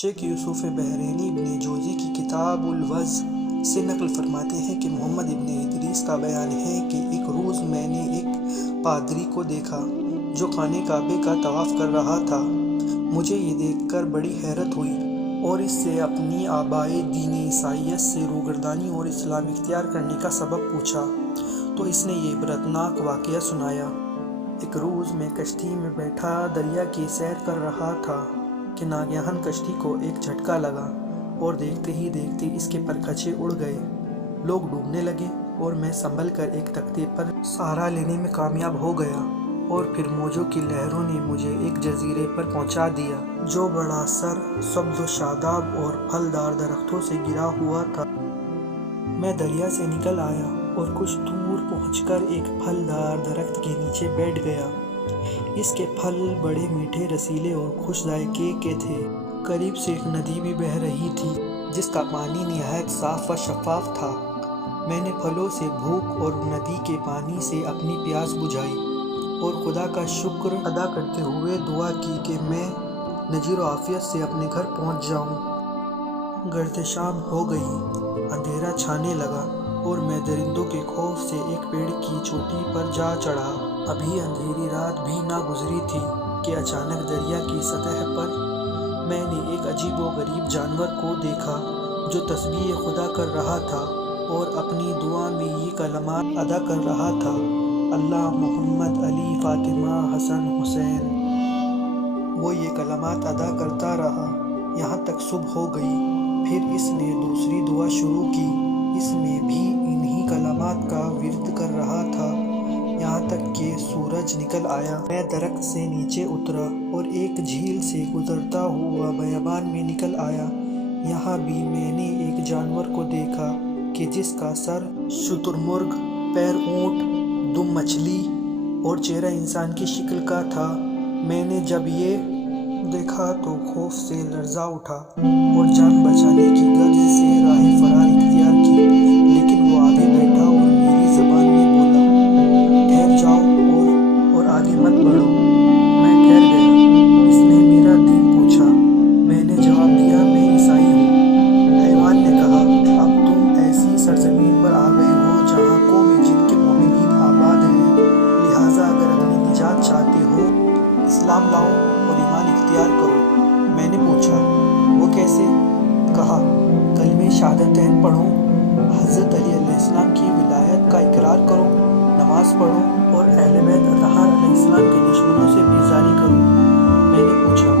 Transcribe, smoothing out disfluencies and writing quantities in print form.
شیخ یوسف بحرینی ابن جوزی کی کتاب الوضع سے نقل فرماتے ہیں کہ محمد ابن ادریس کا بیان ہے کہ ایک روز میں نے ایک پادری کو دیکھا جو خانہ کعبہ کا طواف کر رہا تھا۔ مجھے یہ دیکھ کر بڑی حیرت ہوئی اور اس سے اپنی آبائے دین عیسائیت سے روگردانی اور اسلام اختیار کرنے کا سبب پوچھا تو اس نے یہ عبرتناک واقعہ سنایا۔ ایک روز میں کشتی میں بیٹھا دریا کی سیر کر رہا تھا کہ ناگہان کشتی کو ایک جھٹکا لگا اور دیکھتے ہی دیکھتے اس کے پرکھچے اڑ گئے، لوگ ڈوبنے لگے اور میں سنبھل کر ایک تختے پر سہارا لینے میں کامیاب ہو گیا اور پھر موجوں کی لہروں نے مجھے ایک جزیرے پر پہنچا دیا جو بڑا سر سبز و شاداب اور پھلدار درختوں سے گھرا ہوا تھا۔ میں دریا سے نکل آیا اور کچھ دور پہنچ کر ایک پھلدار درخت کے نیچے بیٹھ گیا۔ اس کے پھل بڑے میٹھے، رسیلے اور خوش ذائقے کے تھے۔ قریب سے ایک ندی بھی بہہ رہی تھی جس کا پانی نہایت صاف و شفاف تھا۔ میں نے پھلوں سے بھوک اور ندی کے پانی سے اپنی پیاس بجھائی اور خدا کا شکر ادا کرتے ہوئے دعا کی کہ میں نذیر و عافیت سے اپنے گھر پہنچ جاؤں۔ گرد شام ہو گئی، اندھیرا چھانے لگا اور میں درندوں کے خوف سے ایک پیڑ کی چوٹی پر جا چڑھا۔ ابھی اندھیری رات بھی نہ گزری تھی کہ اچانک دریا کی سطح پر میں نے ایک عجیب و غریب جانور کو دیکھا جو تسبیح خدا کر رہا تھا اور اپنی دعا میں یہ کلمات ادا کر رہا تھا: اللہ، محمد، علی، فاطمہ، حسن، حسین۔ وہ یہ کلمات ادا کرتا رہا یہاں تک صبح ہو گئی۔ پھر اس نے دوسری دعا شروع کی، اس میں بھی انہی کلمات کا ورد کر رہا تھا یہاں تک کہ سورج نکل آیا۔ میں درخت سے نیچے اترا اور ایک جھیل سے گزرتا ہوا بیابان میں نکل آیا۔ یہاں بھی میں نے ایک جانور کو دیکھا کہ جس کا سر شتر مرغ، پیر اونٹ، دم مچھلی اور چہرہ انسان کی شکل کا تھا۔ میں نے جب یہ دیکھا تو خوف سے لرزا اٹھا اور جان بچانے کی غرض سے راہ فرار اختیار کی، لیکن وہ آگے بیٹھا اور میری زبان میں بولا: ٹھہر جاؤ اور آگے مت بڑھو۔ میں ٹھہر گیا۔ اس نے میرا دین پوچھا۔ میں نے جواب دیا: میں عیسائی ہوں۔ حیوان نے کہا: اب تم ایسی سرزمین پر آ گئے ہو جہاں قوم جن کے مومنین آباد ہیں، لہٰذا اگر اپنی نجات چاہتے ہو اسلام لاؤ اور ایمان اختیار کرو۔ میں نے پوچھا: وہ کیسے؟ کہا: کلمہ شہادتین پڑھو، حضرت علی علیہ السلام کی ولایت کا اقرار کرو، نماز پڑھو اور اہل بیت اطہار علیہ السلام کے دشمنوں سے بیزاری کرو۔ میں نے پوچھا: